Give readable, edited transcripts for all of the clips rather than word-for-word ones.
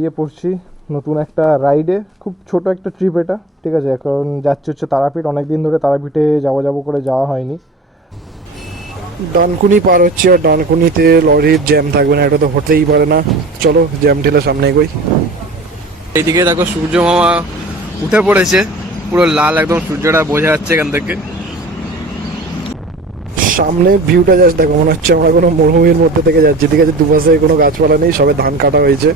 বেরিয়ে পড়ছি নতুন একটা রাইডে। খুব ছোট একটা ট্রিপ এটা, ঠিক আছে। এখন যাচ্ছি হচ্ছে তারাপীঠ। অনেক দিন ধরে তারাপীঠে যাবো করে যাওয়া হয়নি। ডানকুনি পার হচ্ছে, আর ডানকুনিতে লরির জ্যাম থাকবে না, এটা তো হতেই পারে না। চলো জ্যাম ঠেলে সামনে এগোই। এইদিকে দেখো সূর্য মামা উঠে পড়েছে, পুরো লাল একদম সূর্যটা বোঝা যাচ্ছে এখান থেকে। সামনে ভিউটা জাস্ট দেখো, মনে হচ্ছে আমরা কোনো মরুভূমির মধ্যে থেকে যাচ্ছি। ঠিক আছে, দুপাশে কোনো গাছপালা নেই, সবে ধান কাটা হয়েছে।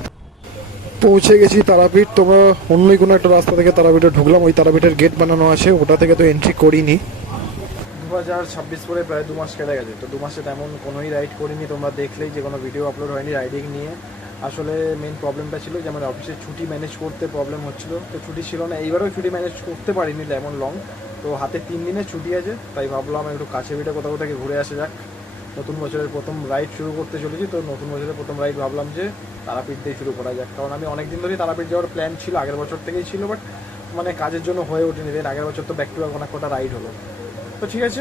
পৌঁছে গেছি তারাপীঠ। তোমরা অন্যই কোনো একটা রাস্তা থেকে তারাপীঠে ঢুকলাম। ওই তারাপীঠের গেট বানানো আছে, ওটা থেকে তো এন্ট্রি করিনি। 2026 পরে প্রায় 2 মাস কেটে গেছে, তো 2 মাসে তেমন কোনোই রাইড করিনি। তোমরা দেখলেই যে কোনো ভিডিও আপলোড হয়নি রাইডিং নিয়ে। আসলে মেন প্রবলেমটা ছিল যে আমার অফিসের ছুটি ম্যানেজ করতে প্রবলেম হচ্ছিলো, তো ছুটি ছিল না। এইবারও ছুটি ম্যানেজ করতে পারিনি এমন লং, তো হাতে 3 দিনের ছুটি আছে, তাই ভাবলাম একটু কাছে পিঠে কোথাও থেকে ঘুরে আসা যাক। নতুন বছরের প্রথম রাইড শুরু করতে চলেছি, তো নতুন বছরের প্রথম রাইড ভাবলাম যে তারাপীঠ দিয়ে শুরু করা যাক। কারণ আমি অনেক দিন ধরেই তারাপীঠ যাওয়ার প্ল্যান ছিল, আগের বছর থেকেই ছিল, বাট মানে কাজের জন্য হয়ে ওঠেনি। দেন আগের বছর তো ব্যাক টু ব্যাক অনেক কটা রাইড হলো। তো ঠিক আছে,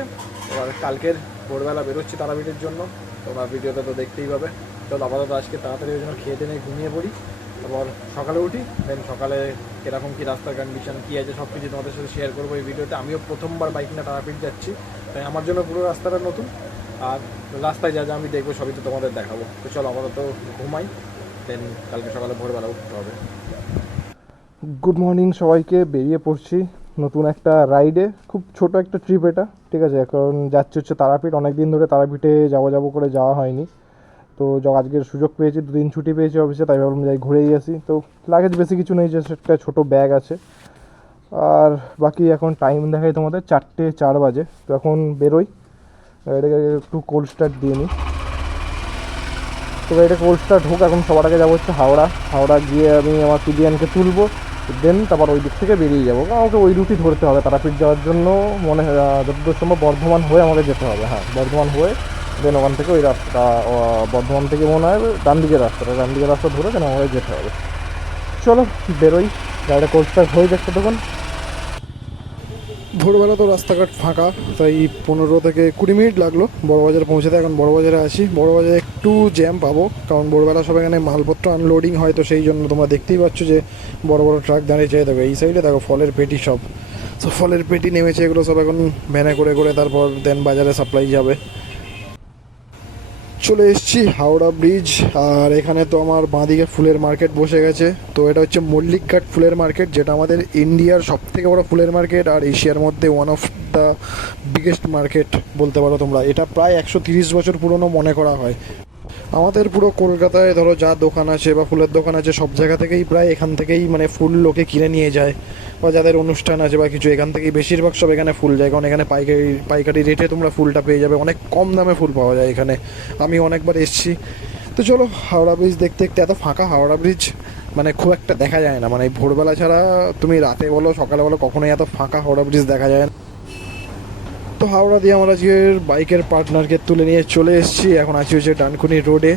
এবার কালকের ভোরবেলা বেরোচ্ছি তারাপীঠের জন্য, তোমরা ভিডিওটা তো দেখতেই পাবে। তো আপাতত আজকে তাড়াতাড়ি ওই জন্য খেয়ে টেনে ঘুমিয়ে পড়ি, তারপর সকালে উঠি। দেন সকালে কীরকম কী রাস্তার কন্ডিশন কী আছে সব কিছু তোমাদের সাথে শেয়ার করবো এই ভিডিওতে। আমিও প্রথমবার বাইক নিয়ে তারাপীঠ যাচ্ছি, তাই আমার জন্য পুরো রাস্তাটা নতুন, আর রাস্তায় যা যা আমি দেখবো সবই তো তোমাদের দেখাবো। তো চলো আপাতত ঘুমাই, দেন কালকে সকালে ভোরবেলা উঠতে হবে। গুড মর্নিং সবাইকে, বেরিয়ে পড়ছি নতুন একটা রাইডে। খুব ছোট একটা ট্রিপ এটা, ঠিক আছে। এখন যাচ্ছি হচ্ছে তারাপীঠ। অনেক দিন ধরে তারাপীঠে যাবো করে যাওয়া হয়নি, তো আজকের সুযোগ পেয়েছি, 2 দিন ছুটি পেয়েছি অফিসে, তাই ভাবলাম যাই ঘুরেই আসি। তো লাগেজ বেশি কিছু নেই, জাস্ট একটা ছোটো ব্যাগ আছে। আর বাকি এখন টাইম দেখাই তোমাদের 4:04 বাজে। তো এখন বেরোই, এটাকে একটু কোল্ড স্টার্ট দিয়ে নিই। তো এটা কোল্ড স্টার্ট হোক। এখন সবার আগে যাবো হচ্ছে হাওড়া গিয়ে আমি আমার পিডিয়ানকে তুলবো, দেন তারপর ওই দিক থেকে বেরিয়ে যাবো। কারণ আমাকে ওই রুটই ধরতে হবে তারাপীঠ যাওয়ার জন্য। যতদূর সম্ভব বর্ধমান হয়ে আমাকে যেতে হবে। হ্যাঁ, বর্ধমান হয়ে দেন ওখান থেকে ওই রাস্তা, বর্ধমান থেকে মনে হয় ডান দিকের রাস্তা ধরে দেন আমাকে যেতে হবে। চলো বেরোই, গাড়িটা কোল্ড স্টার্ট হয়ে যাচ্ছে তখন। ভোরবেলা তো রাস্তাঘাট ফাঁকা, তাই 15 থেকে 20 মিনিট লাগলো বড়বাজার পৌঁছাতে। এখন বড়বাজারে আসি। বড়বাজারে একটু জ্যাম পাবো, কারণ ভোরবেলা সব এখানে মালপত্র আনলোডিং হয়, তো সেই জন্য তোমরা দেখতেই পাচ্ছ যে বড় বড় ট্রাক দাঁড়িয়ে চাই। দেখো এই সাইডে দেখো ফলের পেটি সব, তো ফলের পেটি নেমেছে, এগুলো সব এখন ভ্যানে করে তারপর দেন বাজারে সাপ্লাই যাবে। চলে এসেছি হাওড়া ব্রিজ, আর এখানে তো আমার বাঁদিকে ফুলের মার্কেট বসে গেছে। তো এটা হচ্ছে মল্লিকঘাট ফুলের মার্কেট, যেটা আমাদের ইন্ডিয়ার সবথেকে বড় ফুলের মার্কেট, আর এশিয়ার মধ্যে one of the biggest market বলতে পারো তোমরা। এটা প্রায় 130 বছর পুরনো মনে করা হয়। আমাদের পুরো কলকাতায় ধরো যা দোকান আছে বা ফুলের দোকান আছে, সব জায়গা থেকেই প্রায় এখান থেকেই মানে ফুল লোকে কিনে নিয়ে যায়, বা যাদের অনুষ্ঠান আছে বা কিছু, এখান থেকেই বেশিরভাগ সব এখানে ফুল যায়। কারণ এখানে পাইকারি রেটে তোমরা ফুলটা পেয়ে যাবে, অনেক কম দামে ফুল পাওয়া যায় এখানে। আমি অনেকবার এসেছি। তো চলো হাওড়া ব্রিজ দেখতে দেখতে, এত ফাঁকা হাওড়া ব্রিজ মানে খুব একটা দেখা যায় না, মানে ভোরবেলা ছাড়া তুমি রাতে বলো সকালে বলো কখনোই এত ফাঁকা হাওড়া ব্রিজ দেখা যায় না। তো হাওড়া দিয়ে আমরা আজকের বাইকের পার্টনারকে তুলে নিয়ে চলে এসেছি। এখন আছি হচ্ছে ডানকুনি রোডে।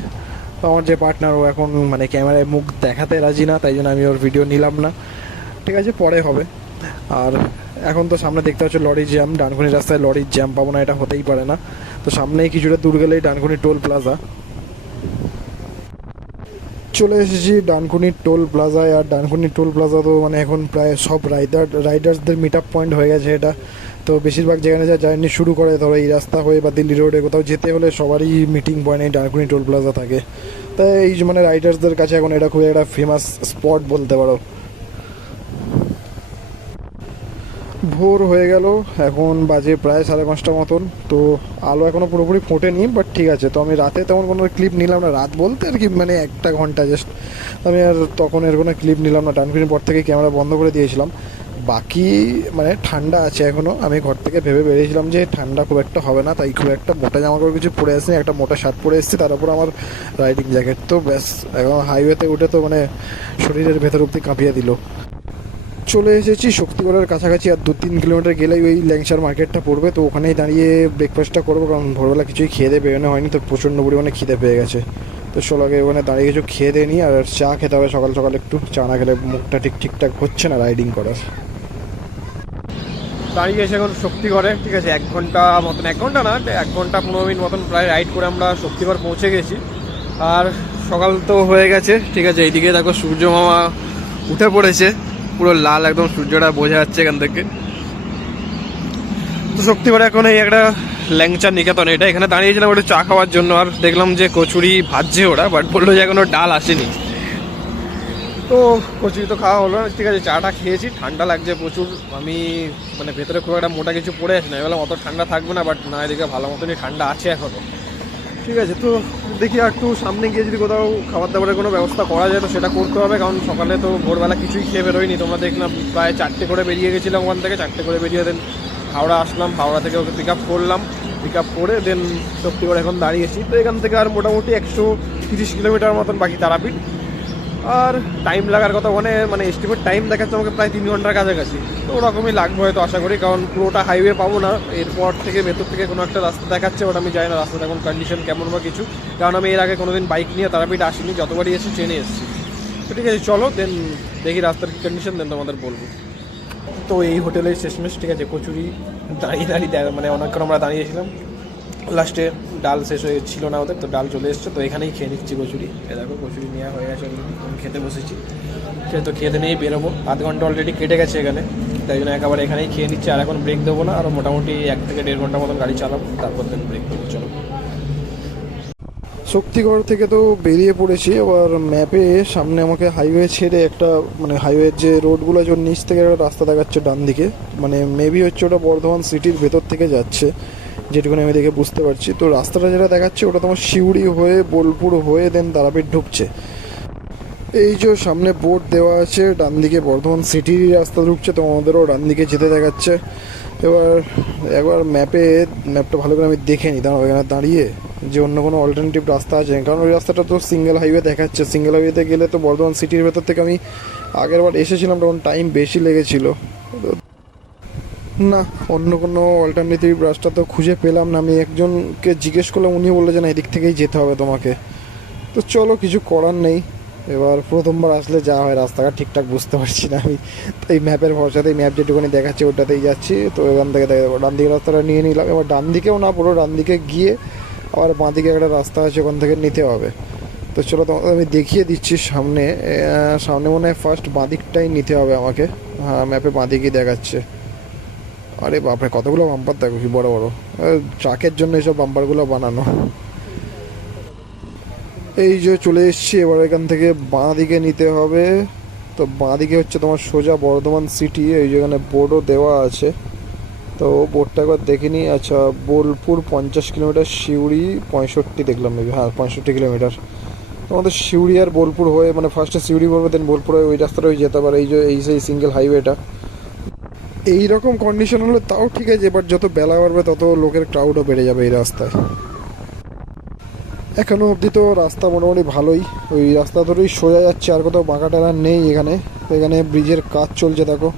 তো আমার যে পার্টনার, ও এখন মানে ক্যামেরায় মুখ দেখাতে রাজি না, তাই জন্য আমি ওর ভিডিও নিলাম না। ঠিক আছে, পরে হবে। আর এখন তো সামনে দেখতে পাচ্ছ লরির জ্যাম। ডানকুনি রাস্তায় লরির জ্যাম পাবো না, এটা হতেই পারে না। তো সামনেই কিছুটা দূর গেলেই ডানকুনি টোল প্লাজা। চলে এসেছি ডানকুনি টোল প্লাজায়। আর ডানকুনি টোল প্লাজা তো মানে এখন প্রায় সব রাইডার্সদের মিট আপ পয়েন্ট হয়ে গেছে এটা। তো বেশিরভাগ যেখানে যা জার্নি শুরু করে, ধরো এই রাস্তা হয়ে বা দিল্লি রোডে কোথাও যেতে হলে সবারই মিটিং পয়েন্ট এই ডানকুনি টোল প্লাজা থাকে। তাই এই মানে রাইডার্সদের কাছে এখন এটা খুবই একটা ফেমাস স্পট বলতে পারো। ভোর হয়ে গেল, এখন বাজে প্রায় 5:30 মতন। তো আলো এখনও পুরোপুরি ফোটেনি, বাট ঠিক আছে। তো আমি রাতে তেমন কোনো ক্লিপ নিলাম না, রাত বলতে আর কি মানে 1 ঘন্টা জাস্ট। আমি আর তখন এর কোনো ক্লিপ নিলাম না, ডানকুনির পর থেকে ক্যামেরা বন্ধ করে দিয়েছিলাম। বাকি মানে ঠান্ডা আছে এখনও। আমি ঘর থেকে ভেবে বেরিয়েছিলাম যে ঠান্ডা খুব একটা হবে না, তাই খুব একটা মোটা জামা কাপড় কিছু পরে আসিনি, একটা মোটা শার্ট পরে এসেছি, তার উপর আমার রাইডিং জ্যাকেট। তো ব্যাস, এখন হাইওয়েতে উঠে তো মানে শরীরের ভেতর অব্দি কাঁপিয়ে দিল। চলে এসেছি শক্তিগড়ের কাছাকাছি, আর 2-3 কিলোমিটার গেলেই ওই ল্যাংচার মার্কেটটা পড়বে। তো ওখানেই দাঁড়িয়ে ব্রেকফাস্টটা করবো, কারণ ভোরবেলা কিছুই খেয়ে দিয়ে বেরোনো হয়নি, তো প্রচণ্ড পরিমাণে খিদে পেয়ে গেছে। তো চলো আগে ওখানে দাঁড়িয়ে কিছু খেয়ে দিয়ে নিই। আর চা খেতে হবে সকাল সকাল, একটু চা না খেলে মুখটা ঠিকঠাক হচ্ছে না রাইডিং করার। দাঁড়িয়ে এসে এখন শক্তিগড়ে, ঠিক আছে। 1 ঘন্টা মতন, 1 ঘন্টা না, 1 ঘন্টা 15 মিনিট মতন প্রায় রাইড করে আমরা শক্তিগড় পৌঁছে গেছি। আর সকাল তো হয়ে গেছে, ঠিক আছে। এইদিকে দেখো সূর্য মামা উঠে পড়েছে, পুরো লাল একদম সূর্যটা বোঝা যাচ্ছে এখান থেকে। তো শক্তি করে এখন এই একটা ল্যাংচা নিকেতন, এটা এখানে দাঁড়িয়েছিলাম একটু চা খাওয়ার জন্য, আর দেখলাম যে কচুরি ভাজছে ওরা, বাট বললো যে এখনো ডাল আসেনি। তো কচুরি তো খাওয়া হলো না, ঠিক আছে। চাটা খেয়েছি, ঠান্ডা লাগছে প্রচুর। আমি মানে ভেতরে খুব একটা মোটা কিছু পড়ে আছি না, এবার অত ঠান্ডা থাকবে না, বাট না এদিকে ভালো মতনই ঠান্ডা আছে এখনো, ঠিক আছে। তো দেখি একটু সামনে গিয়ে যদি কোথাও খাবার দাবারের কোনো ব্যবস্থা করা যায় তো সেটা করতে হবে, কারণ সকালে তো ভোরবেলা কিছুই খেয়ে বেরোয়নি। তোমরা দেখলাম প্রায় 4টে করে বেরিয়ে গেছিলাম ওখান থেকে, 4টে করে বেরিয়ে দেন হাওড়া আসলাম, হাওড়া থেকে ওকে পিক আপ করলাম, পিক আপ করে দেন শক্তিগড় এখন দাঁড়িয়েছি। তো এখান থেকে আর মোটামুটি 130 কিলোমিটার মতন বাকি তারাপীঠ। আর টাইম লাগার কথা ওখানে মানে এস্টিমেট টাইম দেখাচ্ছে আমাকে প্রায় 3 ঘন্টার কাছাকাছি। তো ওরকমই লাগবে হয়তো আশা করি, কারণ পুরোটা হাইওয়ে পাবো না, এরপর থেকে ভেতর থেকে কোনো একটা রাস্তা দেখাচ্ছে, ওটা আমি জানি না রাস্তাটা এখন কন্ডিশন কেমন বা কিছু, কারণ আমি এর আগে কোনোদিন বাইক নিয়ে তারাপীঠ আসিনি, যতবারই এসেছি ট্রেনে এসেছি। তো ঠিক আছে, চলো দেন দেখি রাস্তার কি কন্ডিশন, দেন তোমাদের বলবো। তো এই হোটেলের শেষমেশ, ঠিক আছে, কচুরি দাঁড়িয়ে মানে অনেকক্ষণ আমরা দাঁড়িয়েছিলাম, লাস্টে ডাল শেষ হয়ে ছিল না ওদের, তো ডাল চলে এসছে, তো এখানেই খেয়ে নিচ্ছি কচুরি। এ দেখো কচুরি নেওয়া হয়ে গেছে, আমি খেতে বসেছি, তো খেতে নিয়েই বেরোবো। আধ ঘন্টা অলরেডি কেটে গেছে এখানে, তাই জন্য একেবারে এখানেই খেয়ে নিচ্ছি। আর এখন ব্রেক দেবো না, আরও মোটামুটি 1 থেকে 1.5 ঘন্টা মতন গাড়ি চালাবো, তারপর দেন ব্রেক দেবো। চলো। শক্তিগড় থেকে তো বেরিয়ে পড়েছি, আবার ম্যাপে সামনে আমাকে হাইওয়ে ছেড়ে একটা মানে হাইওয়ের যে রোডগুলো আছে ওর নিচ থেকে একটা রাস্তা দেখাচ্ছে ডান দিকে, মানে মেবি হচ্ছে ওটা বর্ধমান সিটির ভেতর থেকে যাচ্ছে, যেটুকুনি আমি দেখে বুঝতে পারছি। তো রাস্তাটা যেটা দেখাচ্ছে ওটা তোমার সিউড়ি হয়ে বোলপুর হয়ে দেন তারাপীঠ ঢুকছে। এই যে সামনে বোর্ড দেওয়া আছে, ডান দিকে বর্ধমান সিটির রাস্তা ঢুকছে, তো আমাদেরও ডান দিকে যেতে দেখাচ্ছে। একবার ম্যাপটা ভালো করে আমি দেখে নিই, দাঁড়াও এখানে দাঁড়িয়ে যে অন্য কোনো অল্টারনেটিভ রাস্তা আছে, কারণ ওই রাস্তাটা তো সিঙ্গেল হাইওয়ে দেখাচ্ছে। সিঙ্গেল হাইওয়েতে গেলে তো বর্ধমান সিটির ভেতর থেকে আমি আগের বার এসেছিলাম, তখন টাইম বেশি লেগেছিল। না, অন্য কোনো অল্টারনেটিভ রাস্তা তো খুঁজে পেলাম না। আমি একজনকে জিজ্ঞেস করলাম, উনি বললো যে না এদিক থেকেই যেতে হবে তোমাকে। তো চলো, কিছু করার নেই, এবার প্রথমবার আসলে যা হয়, রাস্তাঘাট ঠিকঠাক বুঝতে পারছি না আমি, তো এই ম্যাপের ভরসাতেই ম্যাপ যেটুকুনি দেখাচ্ছে ওটাতেই যাচ্ছি। তো এখান থেকে ডান দিকে রাস্তাটা নিয়ে নিলাম, এবার ডান দিকেও না পুরো ডান দিকে গিয়ে আবার বাঁ দিকে একটা রাস্তা আছে, ওখান থেকে নিতে হবে। তো চলো তোমাদের আমি দেখিয়ে দিচ্ছি সামনে মনে হয় ফার্স্ট বাঁ দিকটাই নিতে হবে আমাকে। হ্যাঁ, ম্যাপে বাঁ দিকেই দেখাচ্ছে। আরে বাপরে, কতগুলো বাম্পার দেখো, কি বড় বড়, ট্রাকের জন্য এইসব বাম্পারগুলো বানানো। এই যে চলে এসেছি, এবার এখান থেকে বাঁ দিকে নিতে হবে। তো বাঁ দিকে হচ্ছে তোমার সোজা বর্ধমান সিটি, এই যেখানে বোর্ডও দেওয়া আছে, তো বোর্ডটা একবার দেখে নিই। আচ্ছা, বোলপুর 50 কিলোমিটার, সিউড়ি 65 দেখলাম মেবি, হ্যাঁ 65 কিলোমিটার। তোমাদের সিউড়ি আর বোলপুর হয়ে মানে ফার্স্টে সিউড়ি পড়বে, দেন বোলপুর হয়ে ওই রাস্তাটা ওই যেতে পারে। এই যে এই সেই সিঙ্গেল হাইওয়েটা, এইরকম কন্ডিশন হলে তাও ঠিক আছে, এবার যত বেলা বাড়বে তত লোকের ক্রাউডও বেড়ে যাবে এই রাস্তায়। এখনো অবধি তো রাস্তা মোটামুটি ভালোই, ওই রাস্তা ধরেই সোজা যাচ্ছে, আর কোথাও বাঁকা টাকা নেই এখানে। তো এখানে ব্রিজের কাজ চলছে দেখো,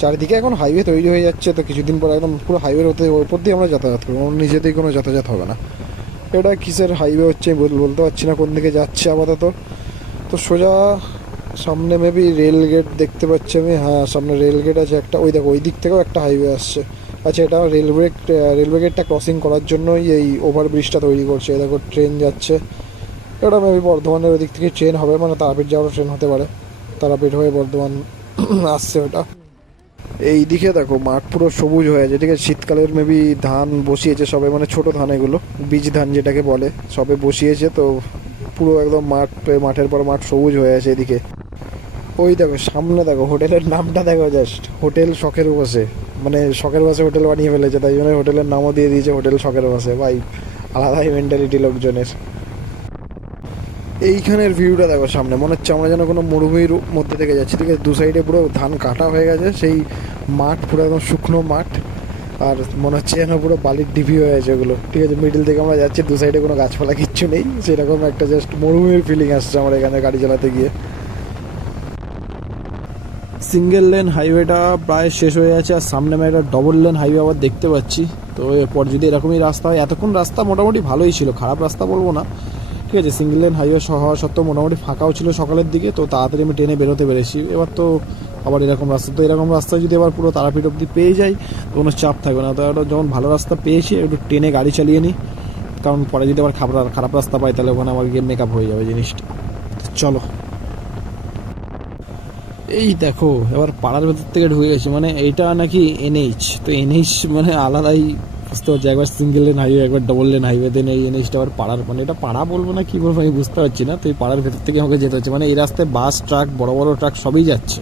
চারিদিকে এখন হাইওয়ে তৈরি হয়ে যাচ্ছে, তো কিছুদিন পর একদম পুরো হাইওয়ের ওপর দিয়ে আমরা যাতায়াত করবো, নিজেতেই কোনো যাতায়াত হবে না। এটা কিসের হাইওয়ে হচ্ছে বলতে পারছি না, কোন দিকে যাচ্ছে আপাতত। তো সোজা সামনে মেবি রেল গেট দেখতে পাচ্ছি আমি, হ্যাঁ সামনে রেল গেট আছে একটা, ওই দেখো ওই দিক থেকেও একটা হাইওয়ে আসছে। আচ্ছা, এটা রেলওয়ে গেটটা ক্রসিং করার জন্যই এই ওভারব্রিজটা তৈরি করছে। এই দেখো ট্রেন যাচ্ছে, এটা মেবি বর্ধমানের ওই দিক থেকে ট্রেন হবে, মানে তারাপীঠ যাওয়ার ট্রেন হতে পারে, তারাপীঠ হয়ে বর্ধমান আসছে ওটা। এই দিকে দেখো মাঠ পুরো সবুজ হয়ে আছে, ঠিক আছে। শীতকালের মেবি ধান বসিয়েছে সবে, মানে ছোট ধান, এগুলো বীজ ধান যেটাকে বলে, সবে বসিয়েছে। তো পুরো একদম মাঠের পর মাঠ সবুজ হয়ে আছে এদিকে। ওই দেখো সামনে দেখো হোটেলের নামটা দেখো, জাস্ট হোটেল শখের বসে, মানে শখের বসে হোটেল বানিয়ে ফেলেছে, তাই জন্য হোটেলের নামও দিয়ে দিয়েছে হোটেল শখের বসে। ভাই, আলাদাই মেন্টালিটি লোকজনের। এইখানের ভিউটা দেখো সামনে, মনে হচ্ছে আমরা যেন কোনো মরুভূমির মধ্যে থেকে যাচ্ছি, ঠিক আছে। দু সাইডে পুরো ধান কাটা হয়ে গেছে, সেই মাঠ পুরো একদম শুকনো মাঠ, আর মনে হচ্ছে যেন পুরো বালির ডিপি হয়ে আছে ওগুলো, ঠিক আছে। মিডিল থেকে আমরা যাচ্ছি, দু সাইডে কোনো গাছপালা কিচ্ছু নেই, সেরকম একটা জাস্ট মরুভূমির ফিলিং আসছে আমার এখানে গাড়ি চালাতে গিয়ে। সিঙ্গেল লেন হাইওয়েটা প্রায় শেষ হয়ে যাচ্ছে, আর সামনে আমি একটা ডবল লেন হাইওয়ে আবার দেখতে পাচ্ছি। তো এরপর যদি এরকমই রাস্তা হয়, এতক্ষণ রাস্তা মোটামুটি ভালোই ছিল, খারাপ রাস্তা বলবো না, ঠিক আছে। সিঙ্গেল লেন হাইওয়ে হওয়া সত্ত্বেও মোটামুটি ফাঁকাও ছিল সকালের দিকে, তো তাড়াতাড়ি আমি ট্রেনে বেরোতে পেরেছি। এবার তো আবার এরকম রাস্তা, তো এরকম রাস্তা যদি আবার পুরো তারাপীঠ অবধি পেয়ে যাই তো কোনো চাপ থাকবে না। তো একটা যখন ভালো রাস্তা পেয়েছি, একটু ট্রেনে গাড়ি চালিয়ে নিই, কারণ পরে যদি আবার খারাপ খারাপ রাস্তা পাই তাহলে ওখানে আমার গিয়ে মেকআপ হয়ে যাবে জিনিসটা। তো চলো, এই দেখো এবার পাড়ার ভেতর থেকে ঢুকে গেছি। মানে এইটা নাকি এনএইচ, তো এনএইচ মানে আলাদাই বুঝতে পারছি, একবার সিঙ্গেল লেন হাইওয়ে একবার ডবল লেন হাইওয়ে, দেন এই এনএইচটা আবার পাড়ার, মানে এটা পাড়া বলবো না কি বলবো আমি বুঝতে পারছি না। তো এই পাড়ার ভেতর থেকে আমাকে যেতে হচ্ছে, মানে এই রাস্তায় বাস ট্রাক বড় বড় ট্রাক সবই যাচ্ছে।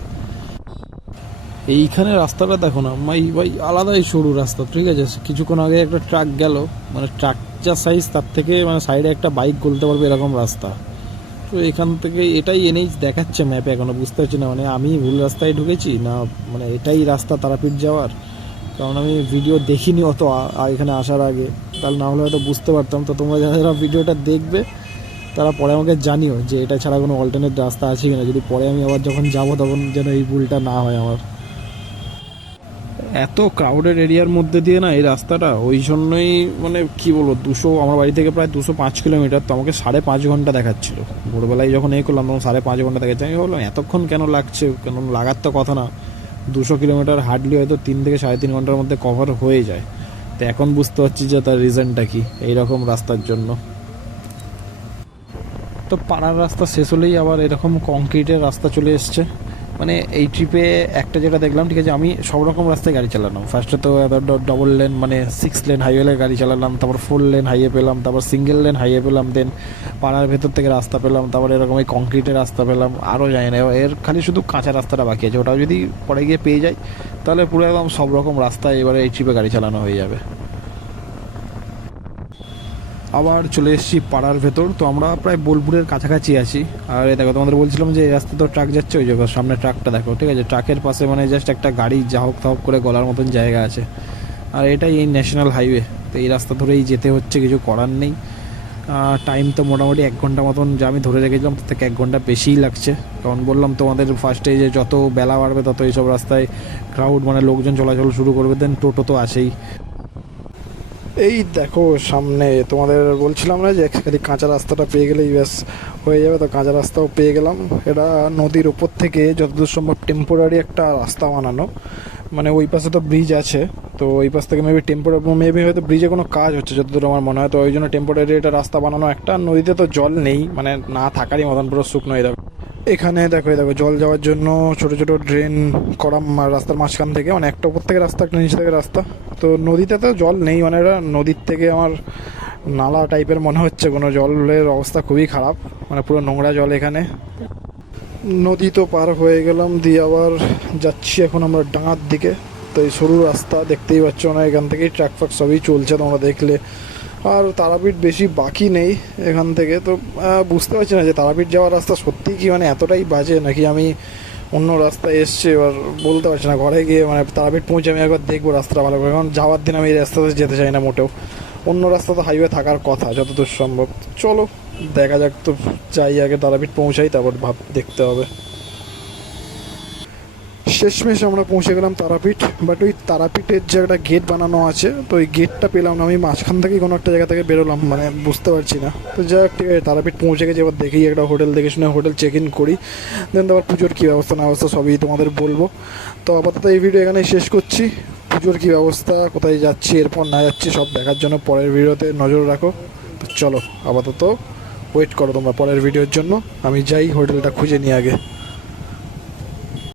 এইখানে রাস্তাটা দেখো না ভাই আলাদাই সরু রাস্তা, ঠিক আছে। কিছুক্ষণ আগে একটা ট্রাক গেল, মানে ট্রাক যা সাইজ তার থেকে মানে সাইডে একটা বাইক গলতে পারবে এরকম রাস্তা। তো এখান থেকে এটাই এনএইচ দেখাচ্ছে ম্যাপে, এখনো বুঝতে পারছি না মানে আমি ভুল রাস্তায় ঢুকেছি না মানে এটাই রাস্তা তারাপীঠ যাওয়ার। কারণ আমি ভিডিও দেখিনি অত এখানে আসার আগে, তাহলে না হলে হয়তো বুঝতে পারতাম। তো তোমরা যারা যারা ভিডিওটা দেখবে তারা পরে আমাকে জানিও যে এটা ছাড়া কোনো অল্টারনেট রাস্তা আছে কিনা, যদি পরে আমি আবার যখন যাবো তখন যেন এই ভুলটা না হয় আমার। এত ক্রাউডেড এরিয়ার মধ্যে দিয়ে না এই রাস্তাটা, ওই জন্যই মানে কি বলবো, আমার বাড়ি থেকে প্রায় 205 কিলোমিটার, তো আমাকে 5.5 ঘন্টা দেখাচ্ছিল। ভোরবেলায় যখন করলাম তখন 5.5 ঘন্টা দেখাচ্ছে। আমি বললাম এতক্ষণ কেন লাগছে, কেন লাগার তো কথা না, 200 কিলোমিটার হার্ডলি হয়তো 3 থেকে 3.5 ঘন্টার মধ্যে কভার হয়ে যায়। তো এখন বুঝতে পারছি যে তার রিজনটা কি, এইরকম রাস্তার জন্য। তো পাড়ার রাস্তা শেষ হলেই আবার এরকম কংক্রিটের রাস্তা চলে এসছে। মানে এই ট্রিপে একটা যেটা দেখলাম, ঠিক আছে, আমি সব রকম রাস্তায় গাড়ি চালালাম। ফার্স্টে তো ডবল লেন মানে 6 লেন হাইওয়ে গাড়ি চালালাম, তারপর 4 লেন হাইওয়ে পেলাম, তারপর সিঙ্গেল লেন হাইওয়ে পেলাম, দেন পাড়ার ভেতর থেকে রাস্তা পেলাম, তারপর এরকম এই কংক্রিটের রাস্তা পেলাম, আরও যায় না। এর খালি শুধু কাঁচা রাস্তাটা বাকি আছে, ওটাও যদি পরে গিয়ে পেয়ে যাই তাহলে পুরো একদম সব রকম রাস্তায় এবারে এই ট্রিপে গাড়ি চালানো হয়ে যাবে। আবার চলে এসেছি পাড়ার ভেতর। তো আমরা প্রায় বোলপুরের কাছাকাছি আছি। আর এই দেখো তোমাদের বলছিলাম যে এই রাস্তা তো ট্রাক যাচ্ছে, ওই জায়গা সামনে ট্রাকটা দেখো, ঠিক আছে। ট্রাকের পাশে মানে জাস্ট একটা গাড়ি যাহক তাহক করে গলার মতন জায়গা আছে। আর এটাই এই ন্যাশনাল হাইওয়ে, তো এই রাস্তা ধরেই যেতে হচ্ছে, কিছু করার নেই। টাইম তো মোটামুটি 1 ঘন্টা মতন যা আমি ধরে রেখেছিলাম তার থেকে 1 ঘন্টা বেশিই লাগছে। কারণ বললাম তোমাদের ফার্স্টে যে যত বেলা বাড়বে তত এইসব রাস্তায় ক্রাউড মানে লোকজন চলাচল শুরু করবে, দেন টোটো তো আছেই। এই দেখো সামনে তোমাদের বলছিলাম না যে খালি কাঁচা রাস্তাটা পেয়ে গেলেই ব্যাস হয়ে যাবে, তো কাঁচা রাস্তাও পেয়ে গেলাম। এটা নদীর উপর থেকে যতদূর সম্ভব টেম্পোরারি একটা রাস্তা বানানো, মানে ওই পাশে তো ব্রিজ আছে, তো ওই পাশ থেকে মেবি হয়তো ব্রিজে কোনো কাজ হচ্ছে যতদূর আমার মনে হয়, তো ওই জন্য টেম্পোরারি একটা রাস্তা বানানো একটা। নদীতে তো জল নেই, মানে না থাকারই মতন পুরো শুকনো। এই দেখো এখানে দেখো জল যাওয়ার জন্য ছোট ছোট ড্রেন করা রাস্তার মাঝখান থেকে, মানে একটা উপর থেকে রাস্তা একটা নিচে থেকে রাস্তা। তো নদীতে তো জল নেই, মানে এটা নদীর থেকে আমার নালা টাইপের মনে হচ্ছে, কোনো জলের অবস্থা খুবই খারাপ, মানে পুরো নোংরা জল এখানে। নদী তো পার হয়ে গেলাম, দিয়ে আবার যাচ্ছি এখন আমরা ডাঙার দিকে। তো এই সরু রাস্তা দেখতেই পাচ্ছ না, এখান থেকেই ট্রাক ফাক সবই চলছে তোমরা দেখলে। আর তারাপীঠ বেশি বাকি নেই এখান থেকে, তো বুঝতে পারছি না যে তারাপীঠ যাওয়ার রাস্তা সত্যিই কি মানে এতটাই বাজে, নাকি আমি অন্য রাস্তায় এসছি। এবার বলতে পারছি না, ঘরে গিয়ে মানে তারাপীঠ পৌঁছে আমি একবার দেখবো রাস্তাটা ভালো করে, কারণ যাওয়ার দিন আমি এই রাস্তাতে যেতে চাই না মোটেও। অন্য রাস্তা তো হাইওয়ে থাকার কথা যতদূর সম্ভব। চলো দেখা যাক, তো যাই আগে তারাপীঠ পৌঁছাই, তারপর দেখতে হবে। শেষমেশ আমরা পৌঁছে গেলাম তারাপীঠ, বাট ওই তারাপীঠের যে একটা গেট বানানো আছে, তো ওই গেটটা পেলাম না। আমি মাঝখান থেকেই কোনো একটা জায়গা থেকে বেরোলাম, মানে বুঝতে পারছি না। তো যাই হোক, ঠিক আছে, তারাপীঠ পৌঁছে গেছি। এবার দেখি একটা হোটেল দেখে শুনে হোটেল চেক ইন করি, দেন তারপর পুজোর কী ব্যবস্থা না ব্যবস্থা সবই তোমাদের বলবো। তো আপাতত এই ভিডিও এখানেই শেষ করছি। পুজোর কী ব্যবস্থা, কোথায় যাচ্ছি, এরপর না যাচ্ছি, সব দেখার জন্য পরের ভিডিওতে নজর রাখো। তো চলো আপাতত ওয়েট করো তোমরা পরের ভিডিওর জন্য, আমি যাই হোটেলটা খুঁজে নিই আগে।